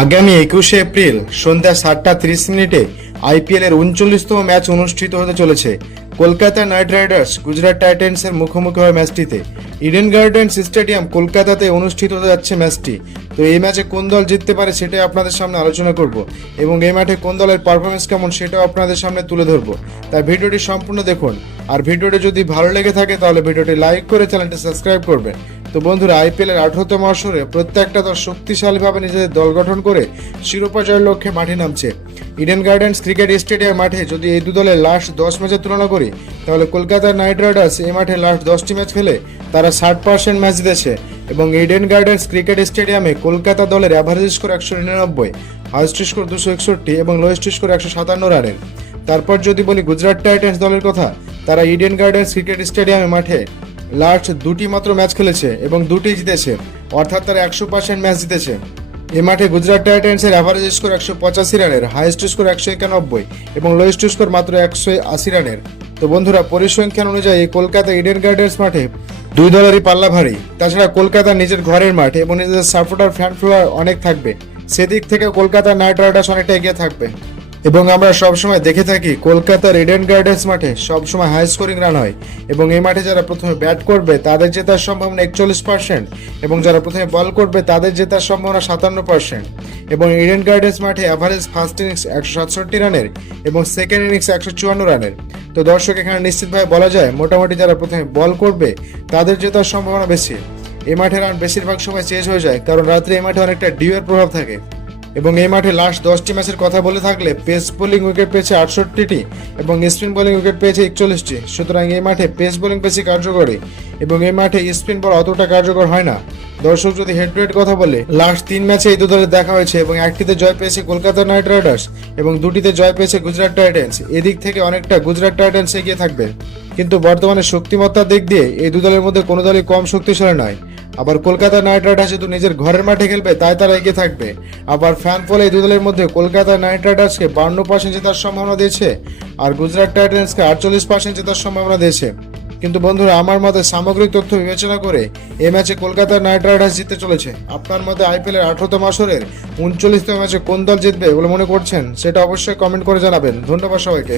আগামী একুশে এপ্রিল সন্ধ্যা সাতটা তিরিশ মিনিটে আইপিএল এর উনচল্লিশতম ম্যাচ অনুষ্ঠিত হতে চলেছে। কলকাতা নাইট রাইডার্স গুজরাট টাইটেন্সের মুখোমুখি হয় ম্যাচটিতে। ইডেন গার্ডেন্স স্টেডিয়াম কলকাতাতে অনুষ্ঠিত হতে যাচ্ছে ম্যাচটি। তো এই ম্যাচে কোন দল জিততে পারে সেটাই আপনাদের সামনে আলোচনা করব এবং এই মাঠে কোন দলের পারফরমেন্স কেমন সেটাও আপনাদের সামনে তুলে ধরবো। তাই ভিডিওটি সম্পূর্ণ দেখুন। আর ভিডিওটি যদি ভালো লেগে থাকে তাহলে ভিডিওটি লাইক করে চ্যানেলটি সাবস্ক্রাইব করবেন। তো বন্ধুরা আইপিএল এর আঠারোতম আসরে প্রত্যেকটা দল শক্তিশালীভাবে নিজেদের দল গঠন করে শিরোপা জয়ের লক্ষ্যে মাঠে নামছে। ইডেন গার্ডেন্স ক্রিকেট স্টেডিয়াম মাঠে যদি এই দু দলের লাস্ট দশ ম্যাচের তুলনা করি, তাহলে কলকাতা নাইট রাইডার্স এই মাঠে লাস্ট দশটি ম্যাচ খেলে তারা ষাট পার্সেন্ট ম্যাচ জিতেছে এবং ইডেন গার্ডেন্স ক্রিকেট স্টেডিয়ামে কলকাতা দলের অ্যাভারেজ স্কোর একশো নিরানব্বই হাইস্ট স্কোর দুশো একষট্টি এবং লোয়েস্ট স্কোর একশো সাতান্ন রানের। তারপর যদি বলি গুজরাট টাইটেন্স দলের কথা, তারা ইডেন গার্ডেন্স ক্রিকেট স্টেডিয়ামে মাঠে লাস্ট দুটি মাত্র ম্যাচ খেলেছে এবং দুটি জিতেছে। অর্থাৎ তারা একশো পার্সেন্ট ম্যাচ জিতেছে। এ মাঠে গুজরাট টাইটান্সের অ্যাভারেজ স্কোর একশো পঁচাশি রানের হাইয়েস্ট স্কোর একশো একানব্বই এবং লোয়েস্ট স্কোর মাত্র একশো আশি রানের। তো বন্ধুরা, পরিসংখ্যান অনুযায়ী কলকাতা ইডেন গার্ডেন্স মাঠে দুই দলেরই পাল্লা ভারী। তাছাড়া কলকাতা নিজের ঘরের মাঠ এবং নিজেদের সাপোর্টার ফ্যান ফ্লোয়ার অনেক থাকবে। সেদিক থেকে কলকাতা নাইট রাইডার্স অনেকটা এগিয়ে থাকবে। এবং আমরা সবসময় দেখে থাকি কলকাতার ইডেন গার্ডেন্স মাঠে সবসময় হাই স্কোরিং রান হয়। এবং এই মাঠে যারা প্রথমে ব্যাট করবে, তাদের জেতার সম্ভাবনা একচল্লিশ পার্সেন্ট এবং যারা প্রথমে বল করবে, তাদের জেতার সম্ভাবনা সাতান্ন পার্সেন্ট এবং ইডেন গার্ডেন্স মাঠে অ্যাভারেজ ফার্স্ট ইনিংস একশো সাতষট্টি রানের এবং সেকেন্ড ইনিংস একশো চুয়ান্ন রানের। তো দর্শক, এখানে নিশ্চিতভাবে বলা যায়, মোটামুটি যারা প্রথমে বল করবে, তাদের জেতার সম্ভাবনা বেশি। এই মাঠে রান বেশিরভাগ সময় চেঞ্জ হয়ে যায়, কারণ রাত্রে এই মাঠে অনেকটা ডিউয়ের প্রভাব থাকে। এবং এই মাঠে লাস্ট দশটি ম্যাচের কথা বলে থাকলে পেস বোলিং উইকেট পেয়েছে আটষট্টিটি এবং স্পিন বোলিং উইকেট পেয়েছে একচল্লিশটি। সুতরাং এই মাঠে পেস বোলিং বেশি কার্যকরী এবং এই মাঠে স্পিন বল অতটা কার্যকর হয় না। দর্শক, যদি হেড টু কথা বলে লাস্ট তিন ম্যাচে এই দু দলের দেখা হয়েছে এবং একটিতে জয় পেয়েছে কলকাতা নাইট রাইডার্স এবং দুটিতে জয় পেয়েছে গুজরাট টাইটেন্স। এদিক থেকে অনেকটা গুজরাট টাইটেন্স এগিয়ে থাকবে। কিন্তু বর্তমানে শক্তিমত্তার দিক দিয়ে এই দু দলের মধ্যে কোনো দলই কম শক্তিশালী নয়। আবার কলকাতা নাইট রাইডার্স যেহেতু নিজের ঘরের মাঠে খেলবে, তাই তারা এগিয়ে থাকবে। আবার ফ্যান ফলে এই দু দলের মধ্যে কলকাতা নাইট রাইডার্সকে বান্ন পার্সেন্ট জেতার সম্ভাবনা দিয়েছে, আর গুজরাট টাইটেন্সকে আটচল্লিশ পার্সেন্ট জেতার সম্ভাবনা দিয়েছে। কিন্তু বন্ধুরা, আমার মতে সামগ্রিক তথ্য বিবেচনা করে এই ম্যাচে কলকাতা নাইট রাইডার্স জিততে চলেছে। আপনার মতে আইপিএল এর আঠারোতম আসরের উনচল্লিশতম ম্যাচে কোন দল জিতবে বলে মনে করছেন, সেটা অবশ্যই কমেন্ট করে জানাবেন। ধন্যবাদ সবাইকে।